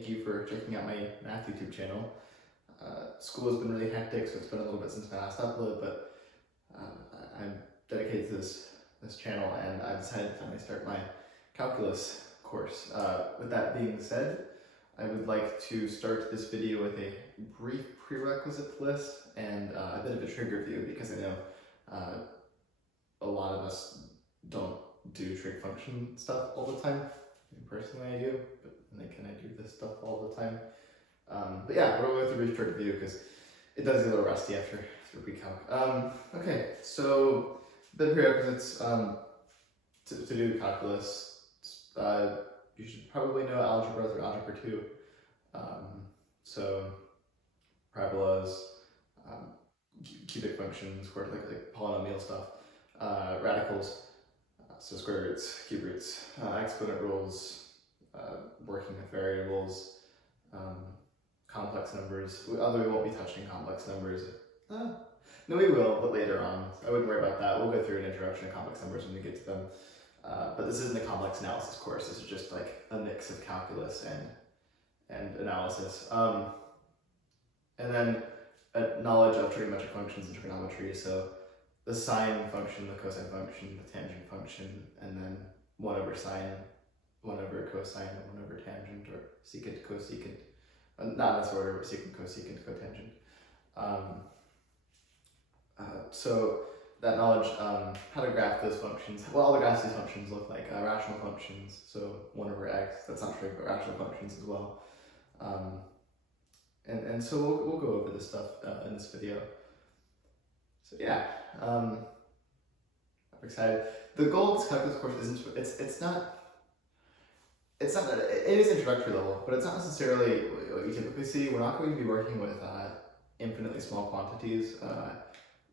Thank you for checking out my math YouTube channel. School has been really hectic, so it's been a little bit since my last upload, but I'm dedicated to this channel, and I decided to finally start my calculus course. With that being said, I would like to start this video with a brief prerequisite list and a bit of a trig review, because I know a lot of us don't do trig function stuff all the time. Personally, I do, but can I do this stuff all the time? But yeah, we're going with a brief trig review because it does get a little rusty after pre-calc. Okay, so the prerequisites to do calculus. You should probably know algebra through algebra 2. So parabolas, cubic functions, like polynomial stuff, radicals, so square roots, cube roots, exponent rules, working with variables, complex numbers. Although we won't be touching complex numbers. No, we will, but later on. I wouldn't worry about that. We'll go through an introduction to complex numbers when we get to them. But this isn't a complex analysis course. This is just like a mix of calculus and analysis. And then knowledge of trigonometric functions and trigonometry. So the sine function, the cosine function, the tangent function, and then 1 over sine, 1 over cosine, and 1 over tangent, or secant, cosecant. Not in this order, but secant, cosecant, cotangent. So that knowledge, how to graph those functions, what all the graphs of these functions look like, rational functions, so 1 over x, that's not trig, but rational functions as well. And so we'll go over this stuff in this video. So yeah, I'm excited. The goal of this calculus course isn't, it is introductory level, but it's not necessarily what you typically see. We're not going to be working with infinitely small quantities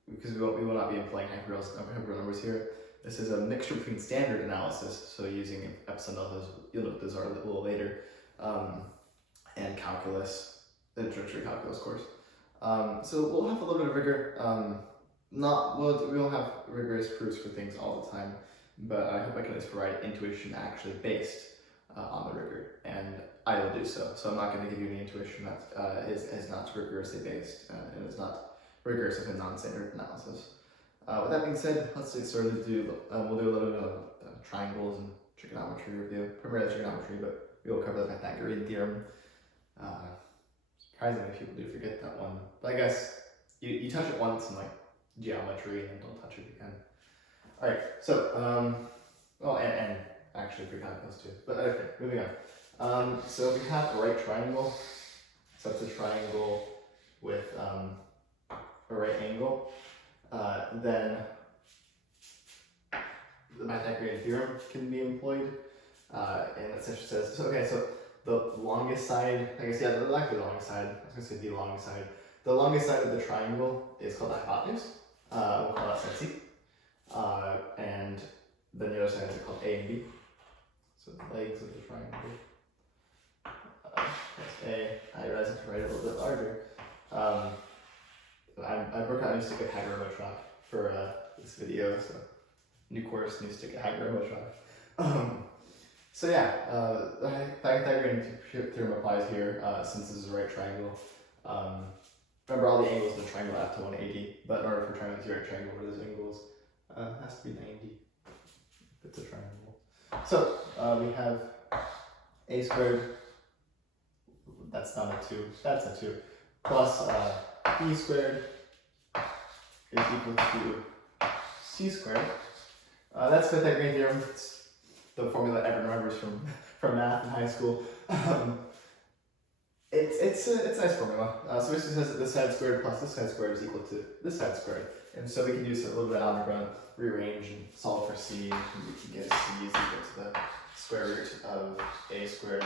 because we will not be employing hyperreal numbers here. This is a mixture between standard analysis, so using epsilon deltas, you'll note those are a little later, and calculus, the introductory calculus course. So we'll have a little bit of rigor. We won't have rigorous proofs for things all the time, but I hope I can at least provide intuition actually based on the rigor, and I will do so. So I'm not going to give you any intuition that is not rigorously based and is not rigorous within non-standard analysis. With that being said, let's get started. We'll do a little bit of triangles and trigonometry review, primarily trigonometry, but we will cover the Pythagorean theorem. Surprisingly, people do forget that one, but I guess you touch it once in like geometry and then don't touch it again. All right, so and actually pre-calculus too. But okay, moving on. So we have a right triangle. So it's a triangle with a right angle. Then the Pythagorean theorem can be employed, and it essentially says, so the longest side, I guess, yeah, the longest side. I was going to say the long side. The longest side of the triangle is called the hypotenuse. We'll call that side C. And then the other sides are called A and B. So the legs of the triangle. That's A. I realize I have to write it a little bit larger. I work on a new stick of Hager-Omotrop for this video, so new course, new stick of Hager-Omotrop. So yeah, the Pythagorean theorem applies here since this is a right triangle. Remember, all the angles in the triangle add to 180, but in order for a triangle to be a right triangle, where those angles has to be 90 if it's a triangle. So we have a squared, that's not a 2, that's a 2, plus b squared is equal to c squared. That's Pythagorean theorem. It's the formula everyone remembers from math in high school. It's a nice formula. So it basically says that this side squared plus this side squared is equal to this side squared. And so we can use a little bit of algebra, rearrange and solve for c, and we can get c is equal to the square root of a squared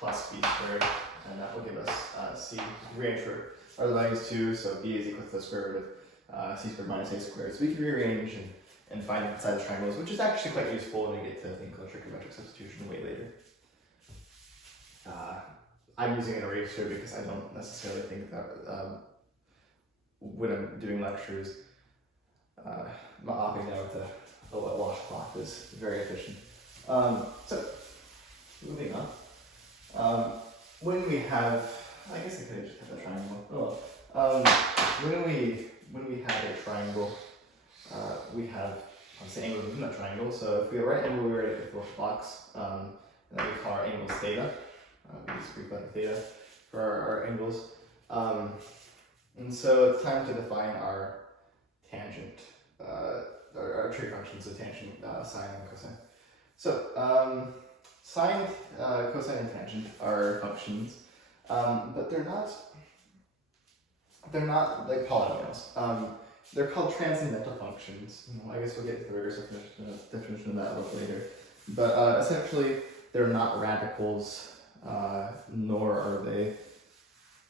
plus b squared, and that will give us c. Rearrange for other values too, so b is equal to the square root of c squared minus a squared. So we can rearrange and find the side of triangles, which is actually quite useful when we get to things like trigonometric substitution way later. I'm using an eraser because I don't necessarily think that when I'm doing lectures, mopping out with a washcloth is very efficient. So, moving on. when we have, I guess I could have just had a triangle. Oh, when we have a triangle, we have obviously angles within that triangle. So if we have a right angle, we write it with a box, and then we call our angles theta. We use Greek letter theta for our angles. And so it's time to define our tangent, our trig functions, so tangent, sine, and cosine. So sine, cosine, and tangent are functions, but they're not like polynomials. They're called transcendental functions. I guess we'll get to the rigorous definition of that a little later. But essentially, they're not radicals, nor are they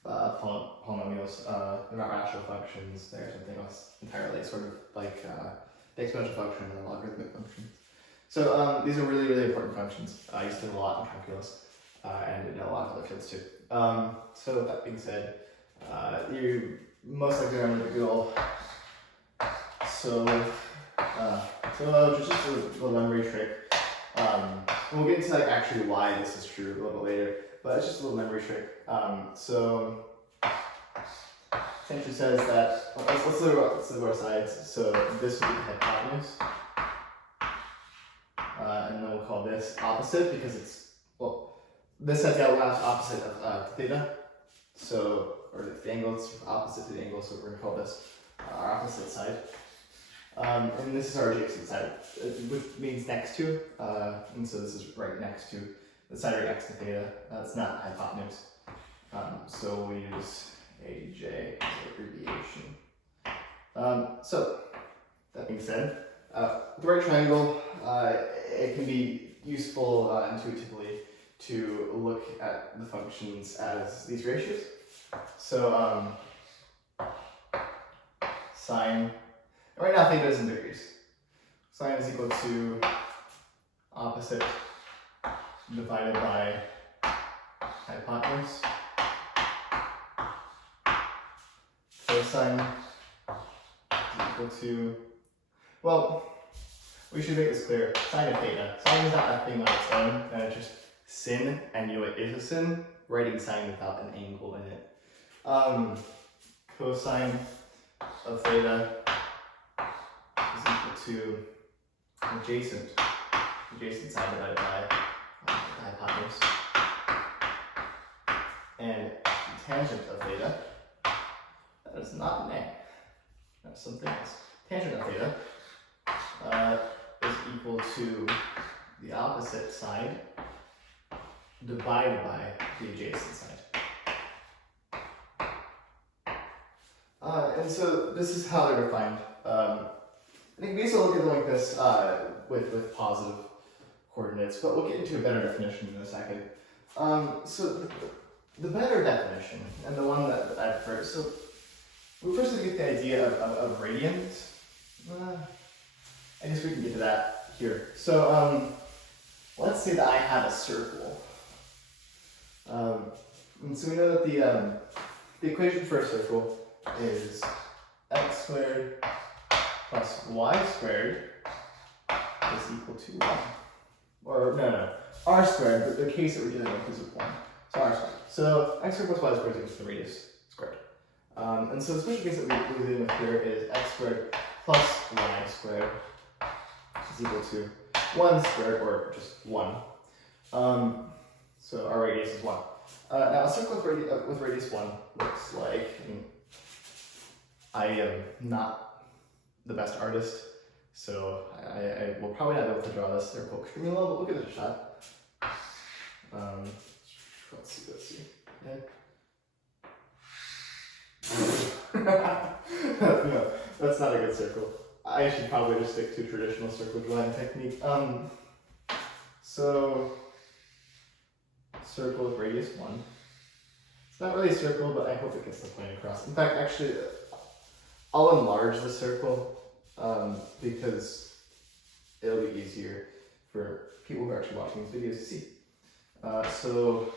polynomials. They're not rational functions. They're something else entirely, sort of like the exponential function and the logarithmic function. So these are really, really important functions. I used to do a lot in calculus and in a lot of other fields too. So with that being said, you most likely remember the goal. So just a little memory trick. We'll get into like actually why this is true a little bit later, but it's just a little memory trick. So essentially says that let's look at our sides. So this would be the hypotenuse, and then we'll call this opposite because it's this has the last opposite of theta. So or the angle is opposite to the angle, so we're gonna call this our opposite side. And this is our adjacent side, which means next to, and so this is right next to the side right next to theta. That's not hypotenuse. So we use AJ as abbreviation. So that being said, the right triangle, it can be useful intuitively to look at the functions as these ratios. So sine, right now theta is in degrees. Sine is equal to opposite divided by hypotenuse. Cosine is equal to, well, we should make this clear. Sine of theta. Sine is not a thing on its own, and it's just sin, and you know it is a sin, writing sine without an angle in it. Cosine of theta is equal to adjacent side divided by the hypotenuse. And tangent of theta, that is not an A, that's something else. Tangent of theta is equal to the opposite side divided by the adjacent side. And so this is how they're defined. I think we used to look at them like this with positive coordinates, but we'll get into a better definition in a second. So the better definition, and the one that I've heard, so we first get the idea of radians. I guess we can get to that here. So let's say that I have a circle. And so we know that the equation for a circle is x squared plus y squared is equal to 1. Or, no, r squared, but the case that we're dealing with is with 1. So r squared. So x squared plus y squared is equal to the radius squared. And so the special case that we're dealing with here is x squared plus y squared is equal to 1 squared, or just 1. So our radius is 1. Now a circle with radius 1 looks like, I am not the best artist, so I will probably not be able to draw this circle extremely well, but we'll give it a shot. Let's see. No, that's not a good circle. I should probably just stick to traditional circle drawing technique. So circle with radius 1. It's not really a circle, but I hope it gets the point across. In fact, actually, I'll enlarge the circle because it'll be easier for people who are actually watching these videos to see. So,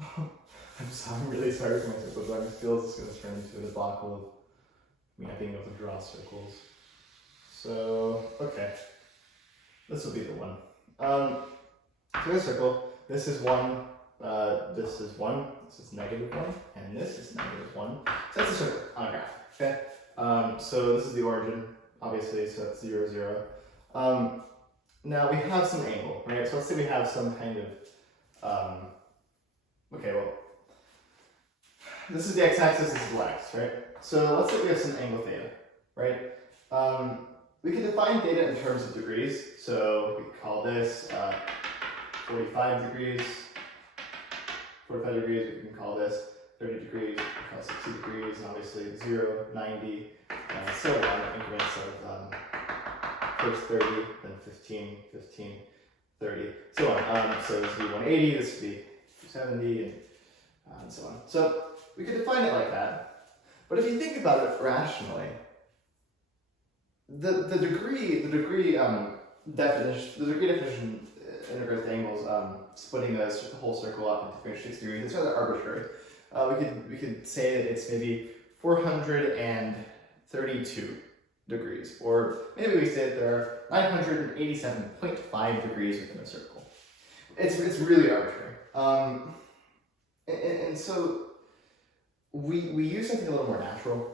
I'm really sorry for my circle drawing skills. It's going to turn into a debacle of me not being able to draw circles. So, okay. This will be the one. So this circle, this is 1, This is 1, this is -1, and this is -1. So that's a circle on a graph, okay? So this is the origin, obviously, so that's 0, 0. Now we have some angle, right? So let's say we have some kind of, okay, well, this is the x-axis, this is the y-axis, right? So let's say we have some angle theta, right? We can define theta in terms of degrees. So we call this 45 degrees. 45 degrees, we can call this 30 degrees, we can call 60 degrees, and obviously 0, 90, and so on, increments of first 30, then 15, 15, 30, so on. So this would be 180, this would be 270, and so on. So we could define it like that. But if you think about it rationally, the degree definition in regards to angles, splitting the whole circle up into 360 degrees, it's rather arbitrary. We could say that it's maybe 432 degrees, or maybe we say that there are 987.5 degrees within a circle. It's really arbitrary. And so we use something a little more natural.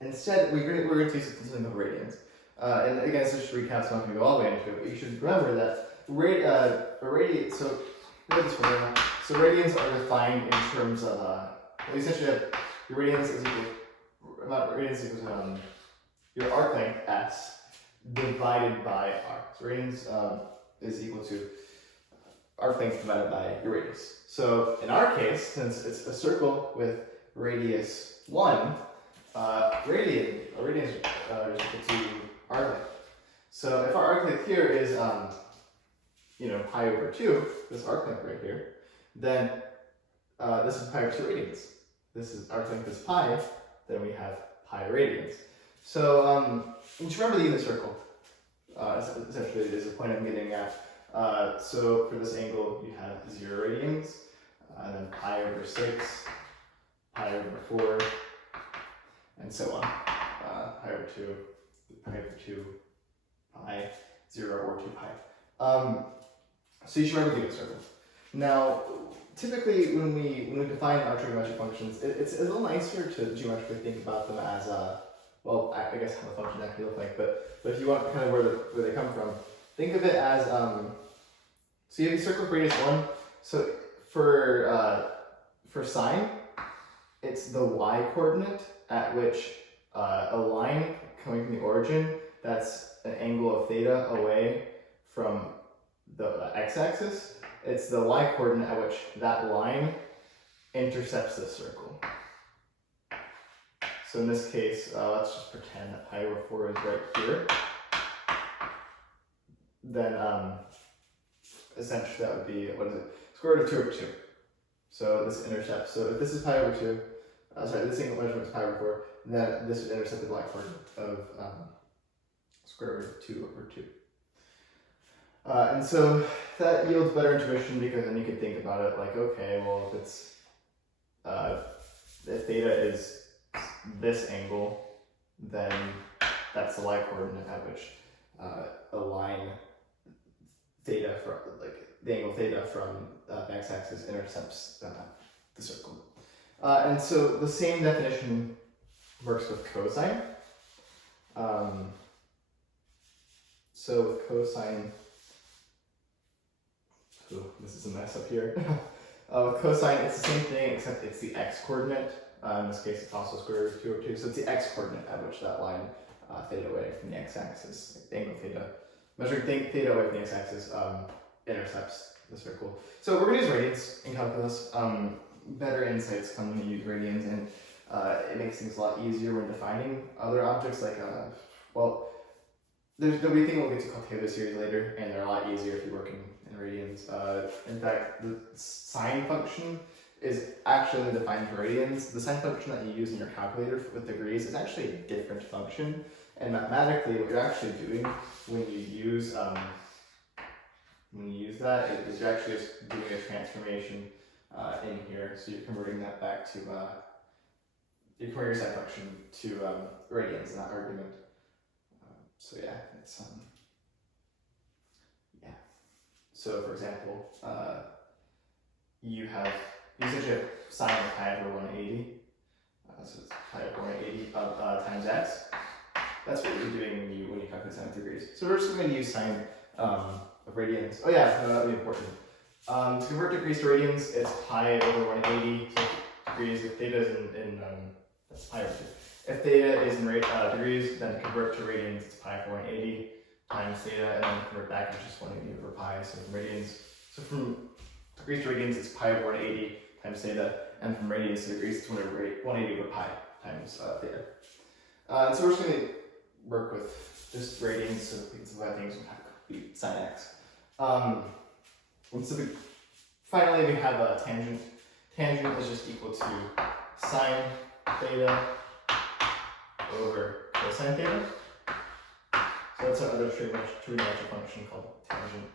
Instead, we're going to use something called radians. And again, so just to recap, so I'm not going to go all the way into it, but you should remember that so radians are defined in terms of, well, essentially have your radians is equal, your arc length s divided by r. So radians is equal to arc length divided by your radius. So in our case, since it's a circle with radius 1, radians is equal to arc length. So if our arc length here is, pi over 2, this arc length right here, then this is pi over 2 radians. This is arc length is pi, then we have pi radians. So just remember the unit circle. Essentially, is the point I'm getting at. So for this angle, you have 0 radians, and then pi over 6, pi over 4, and so on. Pi over 2, pi over 2, pi, 0, or 2 pi. So you should remember the unit circle. Now, typically when we define our trigonometric functions, it's a little nicer to geometrically think about them as well, I guess how the function actually look like, but if you want kind of where they come from, think of it as, so you have a circle with radius 1, so for sine, it's the y coordinate at which a line coming from the origin, that's an angle of theta away from the x-axis, it's the y coordinate at which that line intercepts the circle. So in this case, let's just pretend that pi over 4 is right here. Then essentially that would be, what is it? Square root of 2 over 2. So this intercepts, so if this is pi over 2, this angle measurement is pi over 4, then this would intercept the y coordinate of square root of 2 over 2. And so that yields better intuition, because then you could think about it like, okay, well, if it's, if theta is this angle, then that's the y coordinate at which a line theta from, like the angle theta from the x-axis intercepts the circle. And so the same definition works with cosine. So with cosine, this is a mess up here. With cosine, it's the same thing, except it's the x-coordinate. In this case, it's also square root of 2 over 2. So it's the x-coordinate at which that line theta away from the x-axis, the angle theta, measuring theta away from the x-axis, intercepts the circle. So we're going to use radians in calculus. Better insights come when you use radians, and it makes things a lot easier when defining other objects like, well, there'll be a thing we'll get to called Taylor series later, and they're a lot easier if you're working in radians. In fact, the sine function is actually defined for radians. The sine function that you use in your calculator with degrees is actually a different function, and mathematically what you're actually doing when you use that is you're actually just doing a transformation in here, so you're converting that back to you're converting your sine function to radians in that argument. So yeah, it's yeah. So for example, you essentially have sine of pi over 180. So it's pi over 180 times x. That's what you're doing when you calculate sine of degrees. So we're just going to use sine of radians. Oh yeah, that would be important. To convert degrees to radians, it's pi over 180. So degrees, if theta is that's pi over 2. If theta is in degrees, then to convert to radians, it's pi over 180 times theta, and then convert back, it's just 180 over pi. So from radians, so from degrees to radians, it's pi over 180 times theta, and from radians to degrees, it's 180 over pi times theta. And so we're just going to work with just radians, so we can simplify things and have complete sine x. And so finally we have a tangent. Tangent is just equal to sine theta over cosine theta. So that's another trigonometric function called tangent.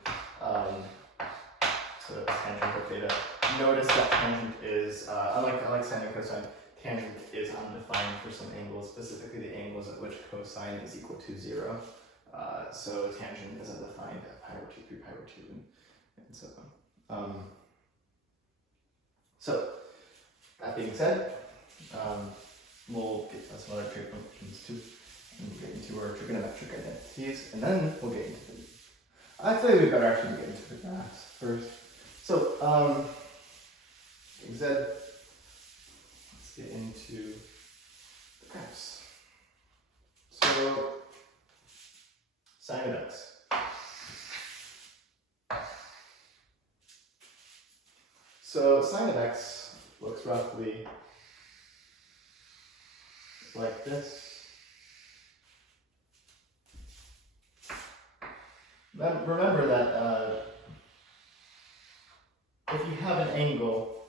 So tangent of theta. Notice that tangent is, unlike sine and cosine, tangent is undefined for some angles, specifically the angles at which cosine is equal to 0. So tangent is undefined at pi over 2, 3 pi over 2, and so on. So, that being said, we'll get some other trig functions too, and we'll get into our trigonometric identities, and then we'll get into the, I think we'd better actually get into the graphs first. So, Z, let's get into the graphs. So, sine of x. So sine of x looks roughly like this. Remember that if you have an angle,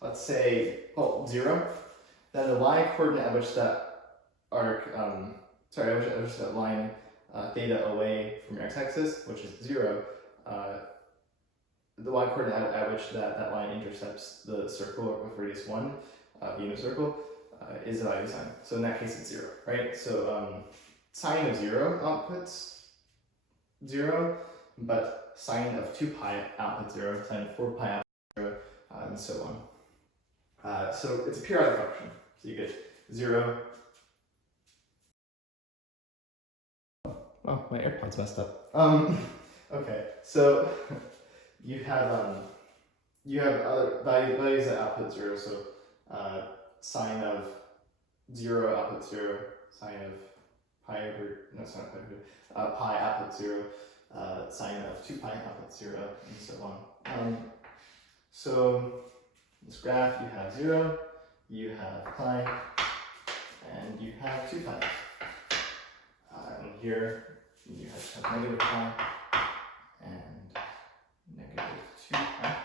let's say 0, then the y-coordinate at which that arc, at which that line theta away from your x-axis, which is 0, the y-coordinate at which that line intercepts the circle with radius 1, the unit circle, is the value of sine. So in that case, it's 0, right? So sine of 0 outputs 0, but sine of 2 pi outputs 0, sine of 4 pi outputs 0, and so on. So it's a periodic function. So you get 0. Oh, my AirPods messed up. Okay, so you have other values that output 0. So sine of 0 outputs 0, sine of pi over pi outputs 0, sine of 2 pi outputs 0, and so on. So this graph, you have 0, you have pi, and you have 2 pi. And here you have negative pi and negative 2 pi.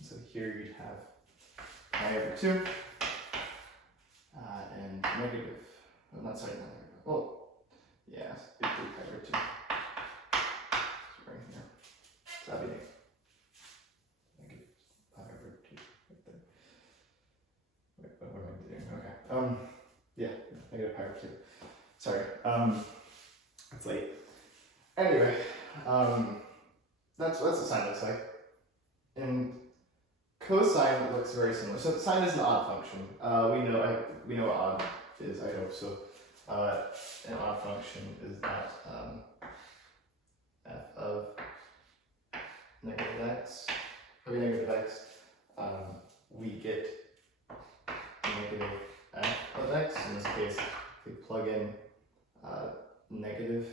So here you'd have pi over 2 and negative, well, not sorry, not negative, well, yeah, 3 pi over 2. So right here. So that'd be negative pi over 2 right there. Wait, what am I doing? Okay. Yeah, negative pi over 2. Sorry, it's late. Anyway, that's what sine looks like. And cosine looks very similar. So sine is an odd function. We know what odd is, I hope. So an odd function is that f of negative x, we get negative f of x. In this case, if we plug in negative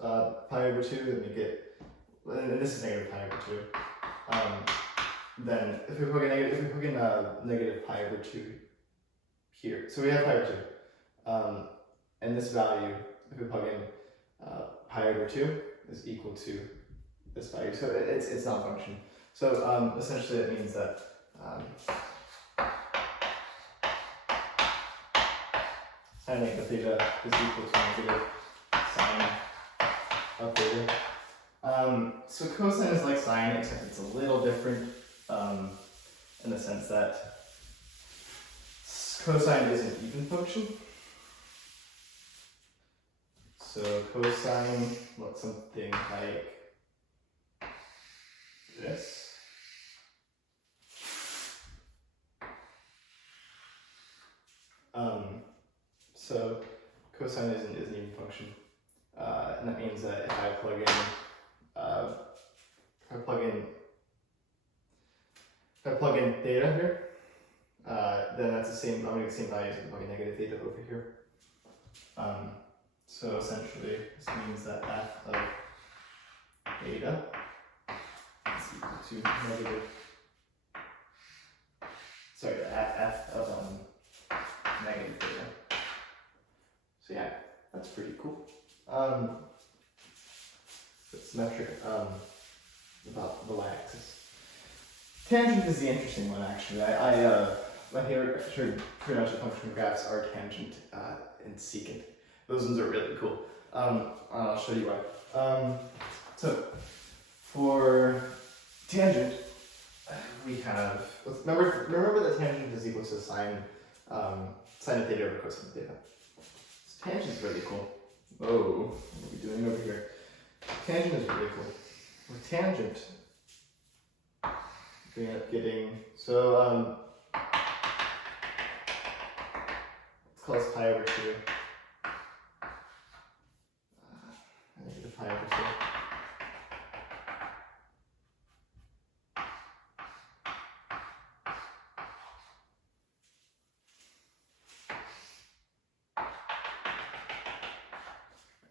pi over 2, then we get, and this is negative pi over 2. Then if we plug in negative pi over 2 here, so we have pi over 2, and this value, if we plug in pi over 2, is equal to this value. So it's not a function. So essentially it means that sine of theta is equal to negative sine of theta. So cosine is like sine, except it's a little different in the sense that cosine is an even function. So cosine looks something like cosine is an even function. And that means that if I plug in theta here, then that's the same. I'm going to get the same values as plugging negative theta over here. So essentially, this means that f of theta is equal to negative. Sorry, f of negative theta. So yeah, that's pretty cool. It's metric about the y-axis. Tangent is the interesting one, actually. My favorite trigonometric function graphs are tangent and secant. Those ones are really cool. I'll show you why. So for tangent, we have remember that tangent is equal to sine of theta over cosine of theta. So tangent is really cool. Whoa, what are we doing over here? Tangent is really cool. With tangent, we end up getting let's call this pi over 2. Negative pi over 2.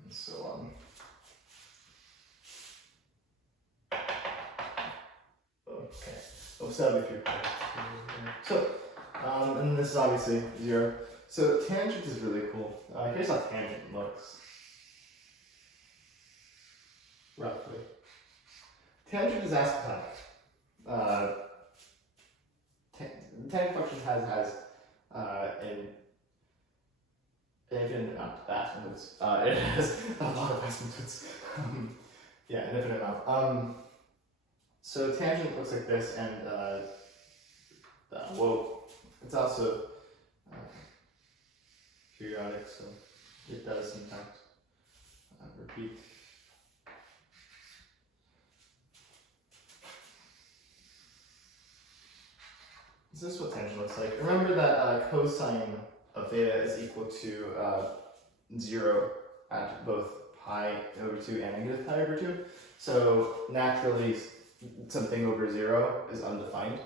And so on. Okay. Oh, so that'll be 3 pi. So, and this is obviously 0. So tangent is really cool. Here's how tangent looks. Roughly. Tangent is asymptotic. The tangent function has an infinite amount of asymptotes. It has a lot of asymptotes. Yeah, an infinite amount. So tangent looks like this, and whoa, it's also periodic, so it does sometimes repeat. So this is what tangent looks like. Remember that cosine of theta is equal to 0 at both pi over 2 and negative pi over 2. So naturally, something over 0 is undefined,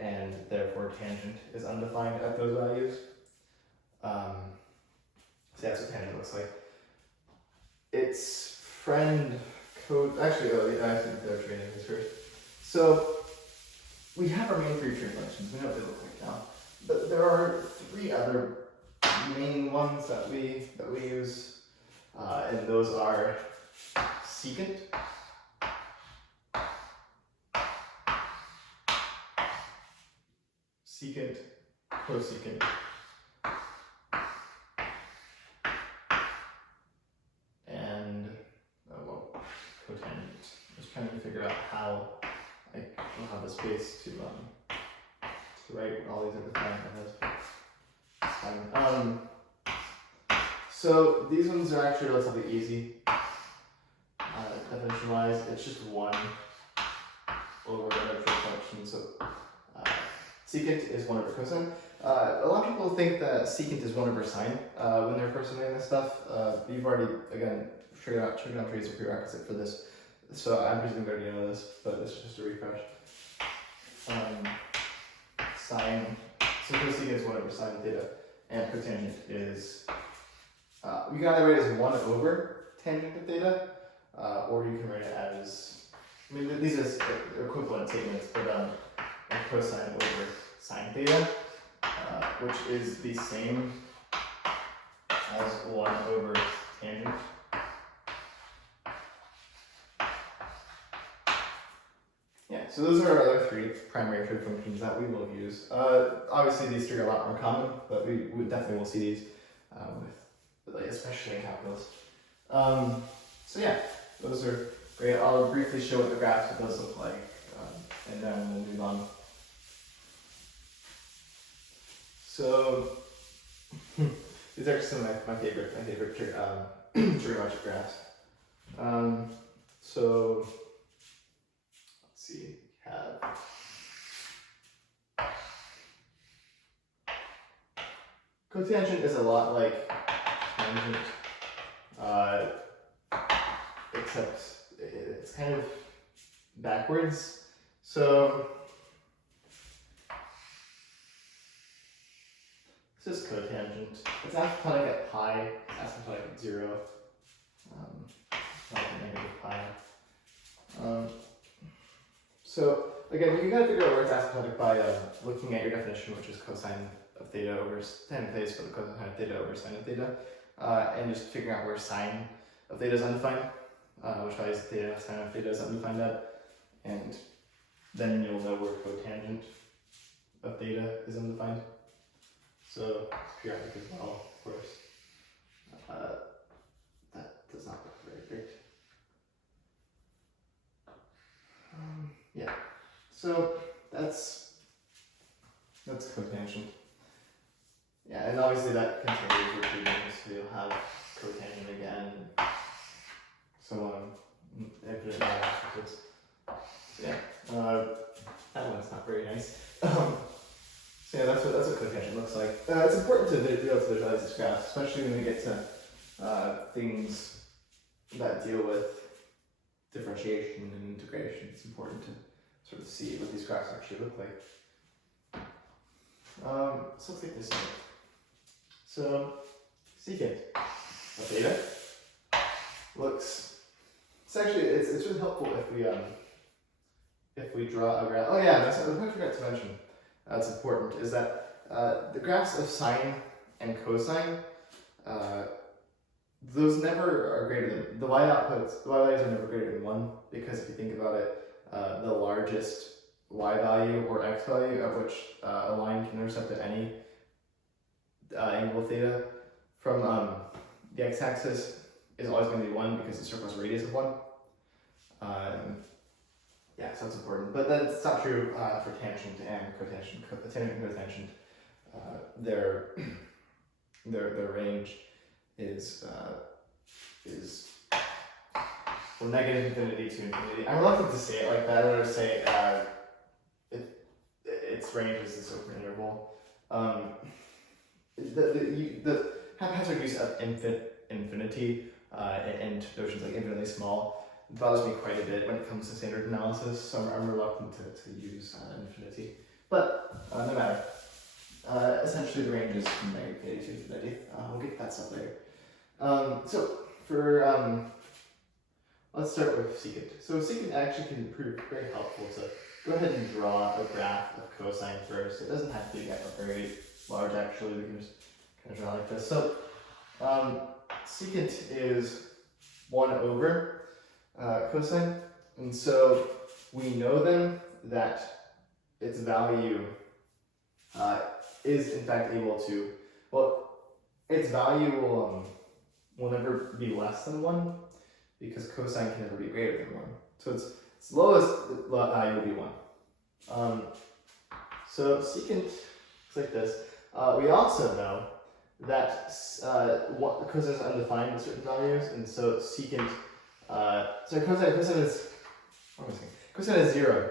and therefore tangent is undefined at those values. So that's what tangent looks like. Its friend code, actually, I think they're training this first. So we have our main 3 trig functions. We know what they look like now. But there are 3 other main ones that we use, and those are secant, cosecant, and cotangent. Just trying to figure out how I don't have the space to write all these are defined on this. So these ones are actually relatively easy. Definition-wise, it's just 1 over whatever function. So secant is 1 over cosine. A lot of people think that secant is 1 over sine when they're first learning this stuff. You've already, again, trigonometry is a prerequisite for this. So I'm presuming you already know this, but this is just a refresh. Sine, so cosecant is 1 over sine theta, and cotangent is, you can either write it as 1 over tangent of theta, or you can write it as, I mean, these are equivalent statements, but cosine over sine theta, which is the same as 1 over tangent. Yeah, so those are our other 3 primary trig functions that we will use. Obviously these 3 are a lot more common, but we definitely will see these, especially in calculus. So yeah, those are great. I'll briefly show what the graphs of those look like, and then we'll move on. So these are some of my favorite trigonometric graphs. So let's see, we have Cotangent is a lot like tangent, except it's kind of backwards. So this is cotangent. It's asymptotic at pi, asymptotic at 0. Not at negative pi. So again, you can kind of figure out where it's asymptotic by looking at your definition, which is cosine of theta over tan of theta is for the cosine of theta over sine of theta, and just figuring out where sine of theta is undefined, which values theta sine of theta is undefined at, and then you'll know where cotangent of theta is undefined. So periodic as well, of course. That does not look very great. Yeah, so that's cotangent. Yeah, and obviously that continues repeating, so you'll have cotangent again, and so on, infinite afterwards. So yeah, that one's not very nice. So yeah, that's what cotangent looks like. It's important to be able to visualize these graphs, especially when we get to things that deal with differentiation and integration. It's important to sort of see what these graphs actually look like. So let's take this one. So secant of theta looks. It's actually it's really helpful if we draw a graph. Oh yeah, that's what I forgot to mention. That's important. Is that the graphs of sine and cosine. Those never are greater than, the y-outputs, the y-values are never greater than 1, because if you think about it, the largest y value or x value at which a line can intercept at any angle of theta from the x-axis is always going to be 1 because the circle's radius of 1. Yeah, so it's important. But that's not true for tangent and cotangent. Tangent and cotangent, their range is from negative infinity to infinity. I'm reluctant to say it like that. I'd rather say its range is this open interval. The haphazard use of infinity and notions like infinitely small bothers me quite a bit when it comes to standard analysis. So I'm reluctant to use infinity. But no matter. Essentially, the range is from negative infinity to infinity. We'll get to that stuff later. So for let's start with secant. So secant actually can prove very helpful to go ahead and draw a graph of cosine first. It doesn't have to be very large actually. We can just kind of draw like this. So secant is 1 over cosine, and so we know then that its value is in fact able to, well, its value will never be less than 1 because cosine can never be greater than 1. So its lowest value will be 1. So secant looks like this. We also know that cosine is undefined at certain values, and so secant, cosine is 0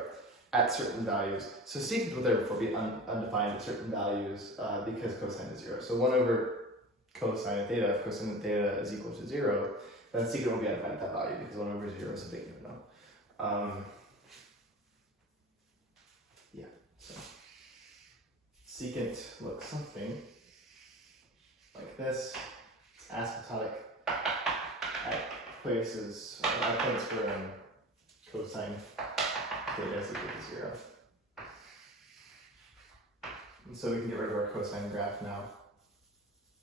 at certain values. So secant will therefore be undefined at certain values because cosine is 0. So 1 over cosine of theta, if cosine of theta is equal to 0, then secant will be undefined at that value because 1 over 0 is a big no-no. Yeah, so secant looks something like this. It's asymptotic at places, at points where cosine theta is equal to 0. And so we can get rid of our cosine graph now.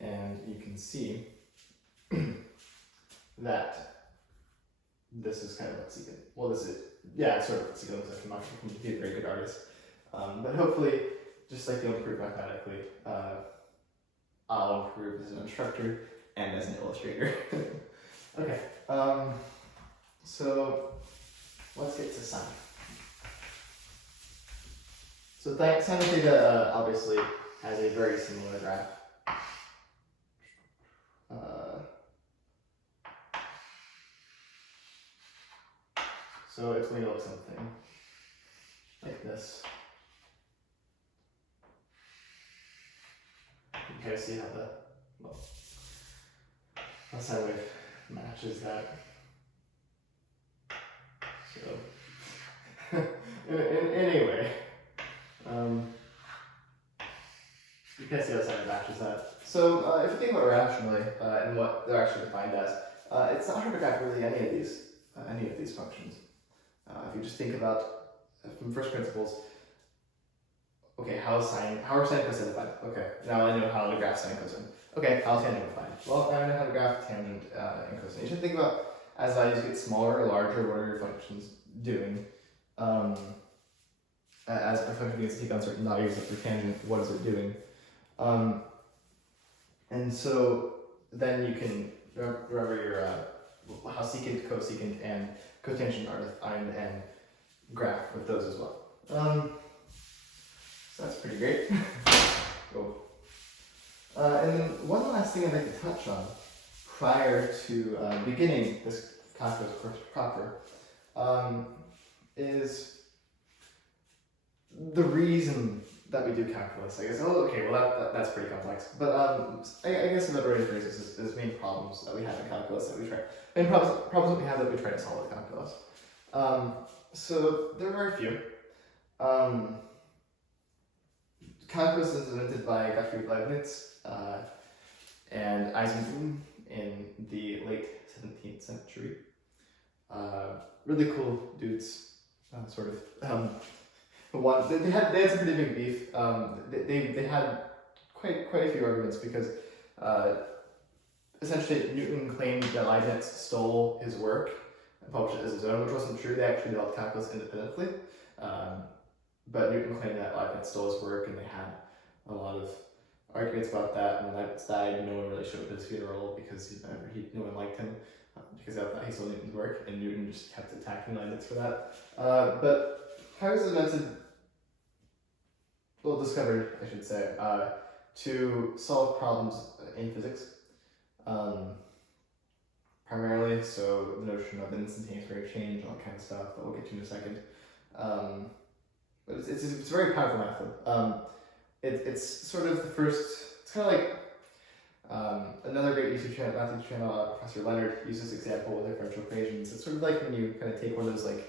And you can see that this is kind of what secant, well this is, yeah, it's sort of what secant looks like. I'm not going to be a very good artist. But hopefully, just like you'll improve mathematically, I'll improve as an instructor and as an illustrator. Okay, so let's get to sine. So sine of theta obviously has a very similar graph. So it's going to look something like this. you guys see how the sine wave matches that. So, anyway, you can see how sine wave matches that. So, if you think about it rationally and what they're actually defined as, it's not hard to graph really any of these functions. If you just think about from first principles, okay, how are sine cosine defined? Okay, now I know how to graph sine cosine. Okay, how is tangent defined? Well, now I know how to graph tangent and cosine. You should think about as values get smaller or larger, what are your functions doing? As a function begins to take on certain values of your tangent, what is it doing? And so then you can remember your how secant, cosecant, and cotangent are defined and graph with those as well. So that's pretty great. Cool. And then one last thing I'd like to touch on prior to beginning this calculus course proper is the reason that we do calculus. I guess, okay, well that's pretty complex. But I guess another way to phrase this is main problems that we have in calculus that we try, main problems that we have that we try to solve with calculus. So there are a few. Calculus is invented by Gottfried Leibniz and Eisenhower in the late 17th century. Really cool dudes, sort of. They had some pretty big beef. They had quite a few arguments because essentially Newton claimed that Leibniz stole his work and published it as his own, which wasn't true. They actually developed calculus independently. But Newton claimed that Leibniz stole his work, and they had a lot of arguments about that. And when Leibniz died, no one really showed up at his funeral because no one liked him because he stole Newton's work, and Newton just kept attacking Leibniz for that. But calculus was discovered, I should say, to solve problems in physics. Primarily, so the notion of an instantaneous rate of change, all that kind of stuff that we'll get to in a second. But it's a very powerful method. It's sort of the first, it's kind of like another great YouTube channel, Professor Leonard, uses this example with differential equations. It's sort of like when you kind of take one of those like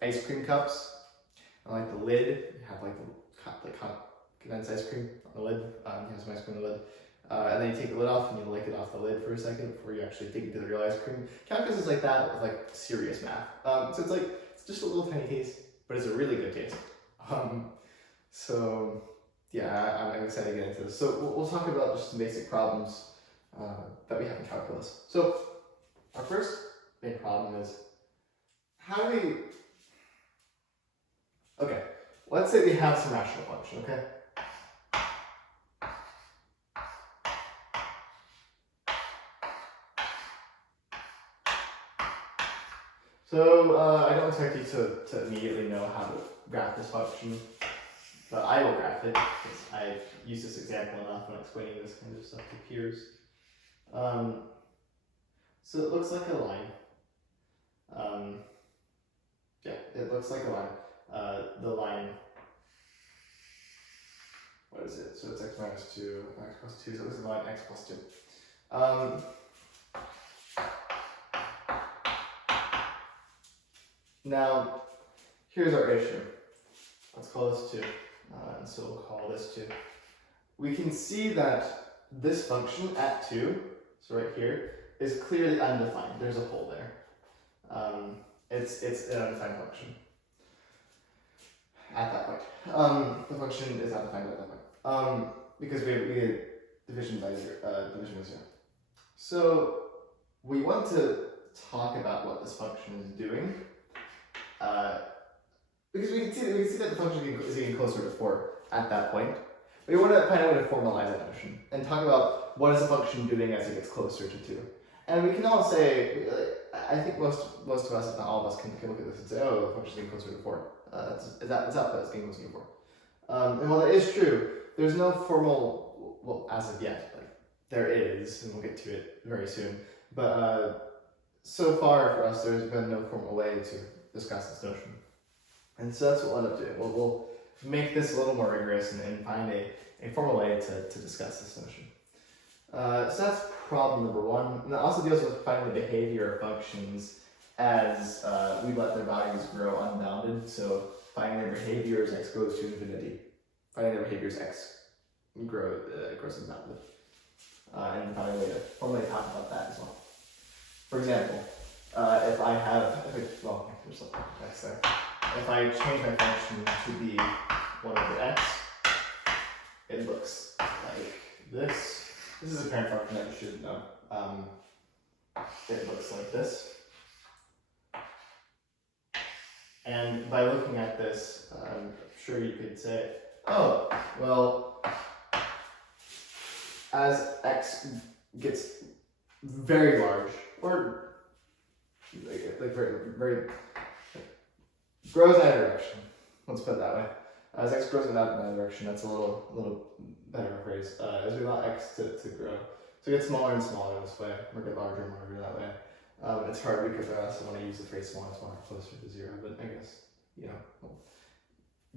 ice cream cups, and like the lid, you have like the condensed ice cream on the lid, you have some ice cream on the lid, and then you take the lid off and you lick it off the lid for a second before you actually dig into the real ice cream. Calculus is like that with like serious math. So it's just a little tiny taste, but it's a really good taste. So yeah, I'm excited to get into this. So we'll talk about just some basic problems that we have in calculus. So our first big problem is how do we, okay, let's say we have some rational function, okay? So I don't expect you to immediately know how to graph this function, but I will graph it because I've used this example enough when explaining this kind of stuff to peers. So it looks like a line. Yeah, it looks like a line. The line, what is it? So it's x minus 2, x plus 2, so this is line x plus 2. Now, here's our issue. Let's call this 2, and so we'll call this 2. We can see that this function at 2, so right here, is clearly undefined. There's a hole there. It's an undefined function at that point. The function is undefined at that point because we had division by division was 0. So we want to talk about what this function is doing. Because we can see that the function is getting closer to 4 at that point. We want to find out how to formalize that notion and talk about what is the function doing as it gets closer to 2. And we can all say, I think most of us, if not all of us, can look at this and say, oh, the function is getting closer to 4. It's output is getting closer to 4. And while that is true, there's no formal, well, as of yet, like there is, and we'll get to it very soon. But so far for us, there's been no formal way to discuss this notion. And so that's what we'll end up doing. make this a little more rigorous and find a formal way to discuss this notion. So that's problem number one. And that also deals with finding the behavior of functions as we let their values grow unbounded. So finding their behavior as x goes to infinity. Finding their behavior as x grows unbounded. And finding a way to formally talk about that as well. For example, if I have, there's something x there. If I change my function to be 1 over x, it looks like this. This is a parent function that you should know. It looks like this. And by looking at this, I'm sure you could say, oh, well, as x gets very large, or like very grows in either direction. Let's put it that way. As x grows in that direction, that's a little better phrase. As we allow x to grow, so it gets smaller and smaller this way, or get larger and larger that way. It's hard because I also want to use the phrase smaller and smaller closer to 0, but I guess,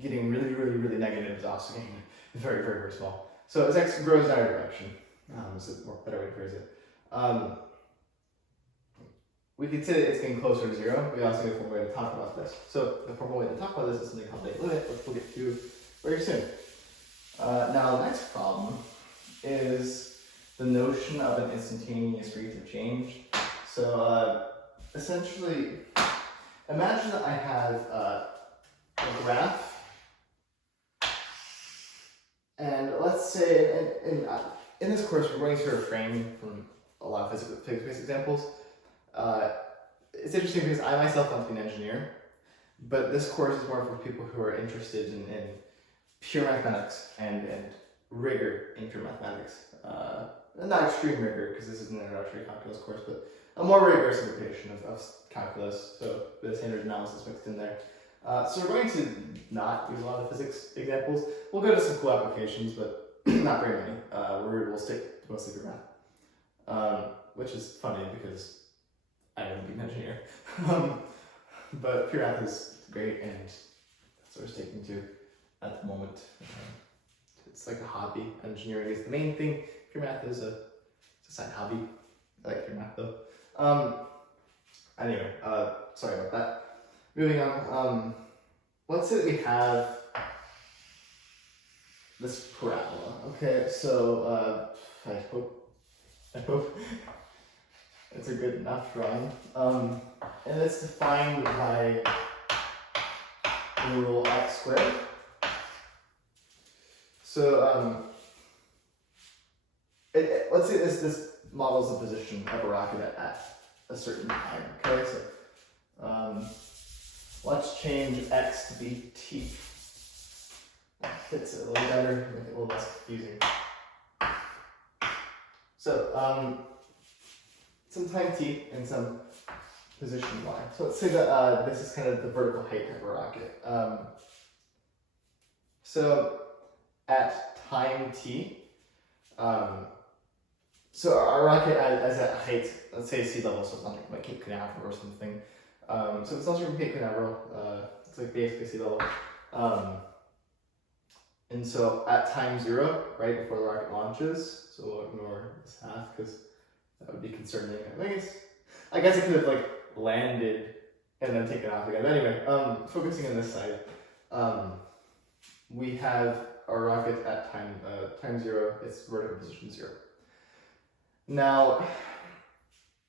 getting really negative is also getting very small. So as x grows in either direction, is a more better way to phrase it. We could say that it's getting closer to 0. We also need a formal way to talk about this. So the formal way to talk about this is something called a limit, which we'll get to very soon. Now the next problem is the notion of an instantaneous rate of change. So essentially, imagine that I have a graph, and let's say in this course we're going to sort of frame from a lot of physics-based examples. It's interesting because I myself want to be an engineer, but this course is more for people who are interested in pure mathematics and rigor in pure mathematics. Not extreme rigor, because this is an introductory calculus course, but a more rigorous interpretation of calculus, so the standard analysis mixed in there. So we're going to not use a lot of physics examples. We'll go to some cool applications, but not very many. We'll stick to mostly pure math, which is funny because I want to be an engineer. But pure math is great, and that's what we're sticking to at the moment. It's like a hobby. Engineering is the main thing. Pure math is a side hobby. I like pure math though. Anyway, sorry about that. Moving on. Let's say that we have this parabola. Okay, so I hope it's a good enough drawing. And it's defined by the rule x squared. So let's say this models the position of a rocket at a certain time. Okay, so let's change x to be t. That fits it a little better, make it a little less confusing. So some time t and some position y. So let's say that this is kind of the vertical height of a rocket. So at time t, so our rocket is at height, let's say sea level, so it's not like Cape Canaveral or something. So it's not from Cape Canaveral, it's like basically sea level. And so at time 0, right before the rocket launches, so we'll ignore this half because that would be concerning. I guess it could have like landed and then taken off again. But anyway, focusing on this side, we have our rocket at time 0, its vertical position 0. Now,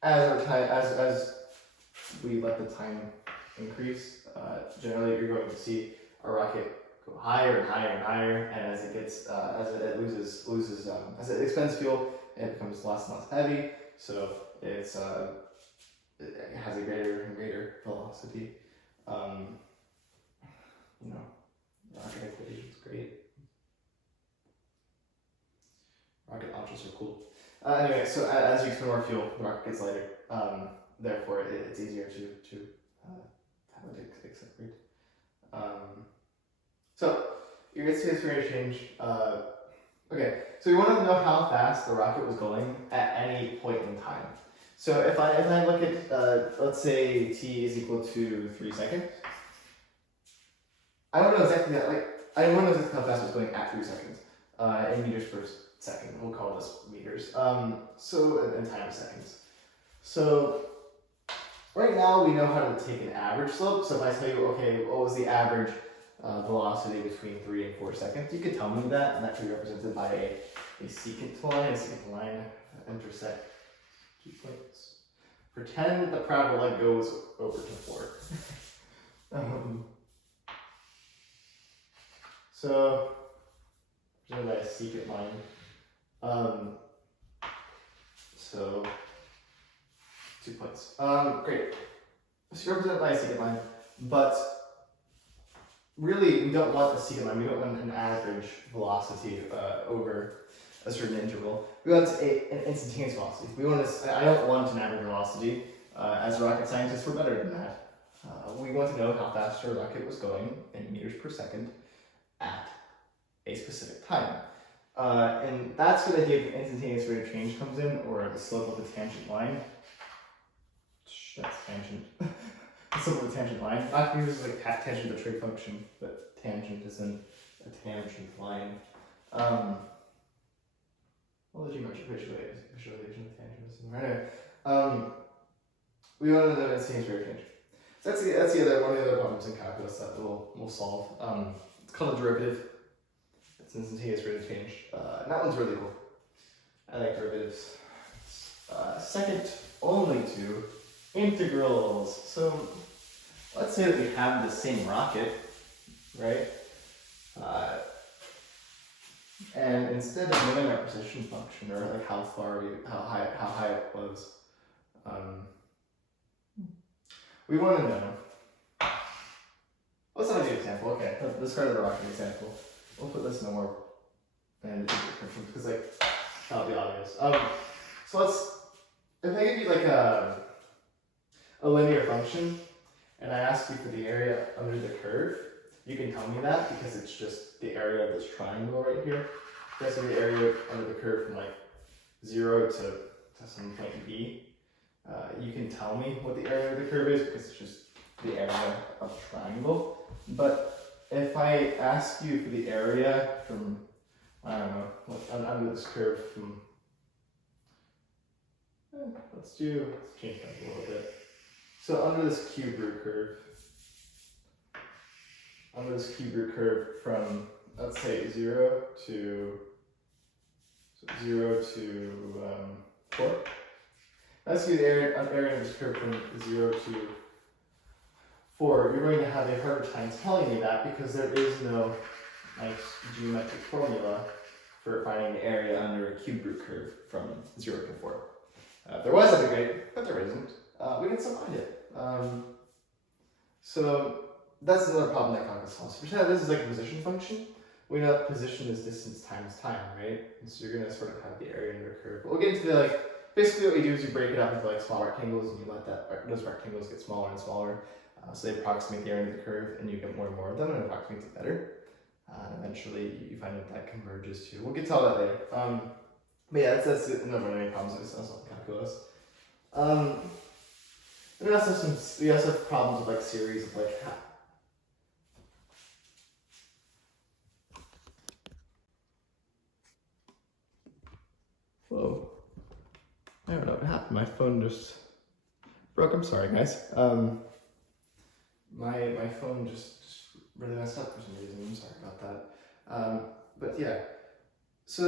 as we let the time increase, generally you're going to see a rocket go higher and higher and higher, and as it gets as it expends fuel, it becomes less and less heavy. So it has a greater and greater velocity. Rocket equation is great. Rocket launches are cool. Anyway, so as you expend more fuel, the rocket gets lighter. Therefore, it's easier to have it accelerate. So your space rate of change. Okay, so we want to know how fast the rocket was going at any point in time. So if I look at let's say t is equal to 3 seconds, I don't know exactly that. Like I want to know how fast it's going at 3 seconds. In meters per second. We'll call this meters. So in time seconds. So right now we know how to take an average slope. So if I tell you, okay, what was the average velocity between 3 and 4 seconds, you could tell me that, and that could be represented by a secant line. A secant line intersect 2 points. Pretend the parabola goes over to 4. So represented by a secant line. So 2 points. Great. So you're represented by a secant line, but really we don't want a secant line. We don't want an average velocity over a certain interval. We want an instantaneous velocity. I don't want an average velocity. As rocket scientists, we're better than that. We want to know how fast our rocket was going in meters per second at a specific time. And that's where the idea of instantaneous rate of change comes in, or the slope of the tangent line. That's tangent. The slope of the tangent line. Not because it's like tangent of a trig function, but tangent isn't a tangent line. Well, the geometric visualization of tangent is right. We want to know instantaneous rate of change. So that's the other one of the other problems in calculus that we'll solve. It's called a derivative. It's instantaneous rate of change. And that one's really cool. I like derivatives. Second only to integrals. So let's say that we have the same rocket, right? And instead of knowing our position function, or like how high it was, we want to know. Let's not do an example. Okay, let's discard the rocket example. We'll put this nowhere and because like that'll be obvious. So if I give you like a linear function and I ask you for the area under the curve, you can tell me that because it's just the area of this triangle right here. That's the area under the curve from like 0 to some point B. You can tell me what the area of the curve is because it's just the area of the triangle. But if I ask you for the area from, I don't know, under this curve from, let's change that a little bit. So under this cube root curve from, let's say 0 to 4. Let's see the area of this curve from 0 to 4. You're going to have a harder time telling me that because there is no nice geometric formula for finding the area under a cube root curve from 0 to 4. If there was, that'd be great, but there isn't. We can still find it. So that's another problem that calculus solves. So pretend this is like a position function. We know that position is distance times time, right? And so you're going to sort of have the area under a curve. But we'll get into the basically what we do is you break it up into like small rectangles and you let those rectangles get smaller and smaller. So they approximate the area under the curve and you get more and more of them and it approximates it better. And eventually you find what that converges to. We'll get to all that later. But yeah, that's another one of the problems that we solve calculus. And we also have problems with like series of like whoa. I don't know what happened. My phone just broke. I'm sorry, guys. My phone just really messed up for some reason. I'm sorry about that. But yeah. So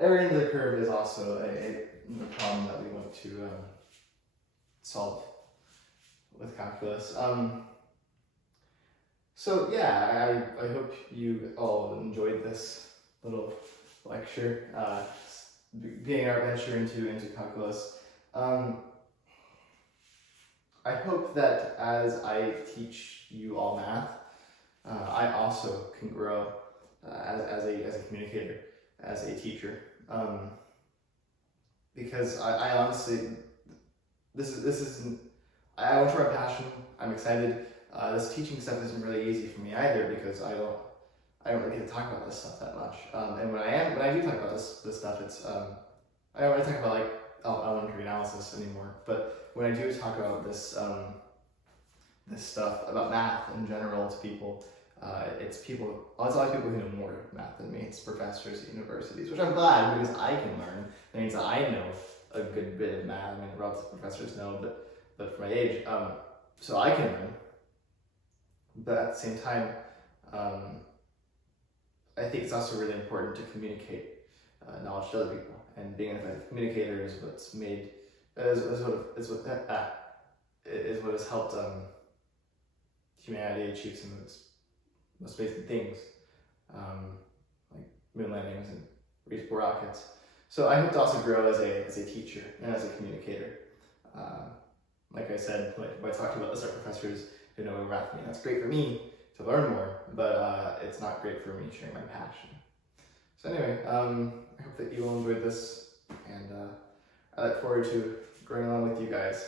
area under the curve is also a problem that we want to solve with calculus. So yeah, I hope you all enjoyed this little lecture, beginning our venture into calculus. I hope that as I teach you all math, I also can grow as a communicator, as a teacher. Because I honestly, I want to try passion. I'm excited. This teaching stuff isn't really easy for me either because I don't really get to talk about this stuff that much. And when I do talk about this stuff, it's I don't really talk about like elementary analysis anymore. But when I do talk about this this stuff about math in general to people, It's a lot of people who know more math than me. It's professors at universities, which I'm glad because I can learn. That means that I know a good bit of math. I mean, relative professors know, but for my age, so I can learn. But at the same time, I think it's also really important to communicate knowledge to other people. And being an effective communicator is what's made is what has helped humanity achieve some of its most basic things, like moon landings and reachable rockets. So I hope to also grow as a teacher and as a communicator. Like I said, when I talked about this, our professors who know math me. That's great for me to learn more, but it's not great for me sharing my passion. So anyway, I hope that you all enjoyed this, and I look forward to growing along with you guys.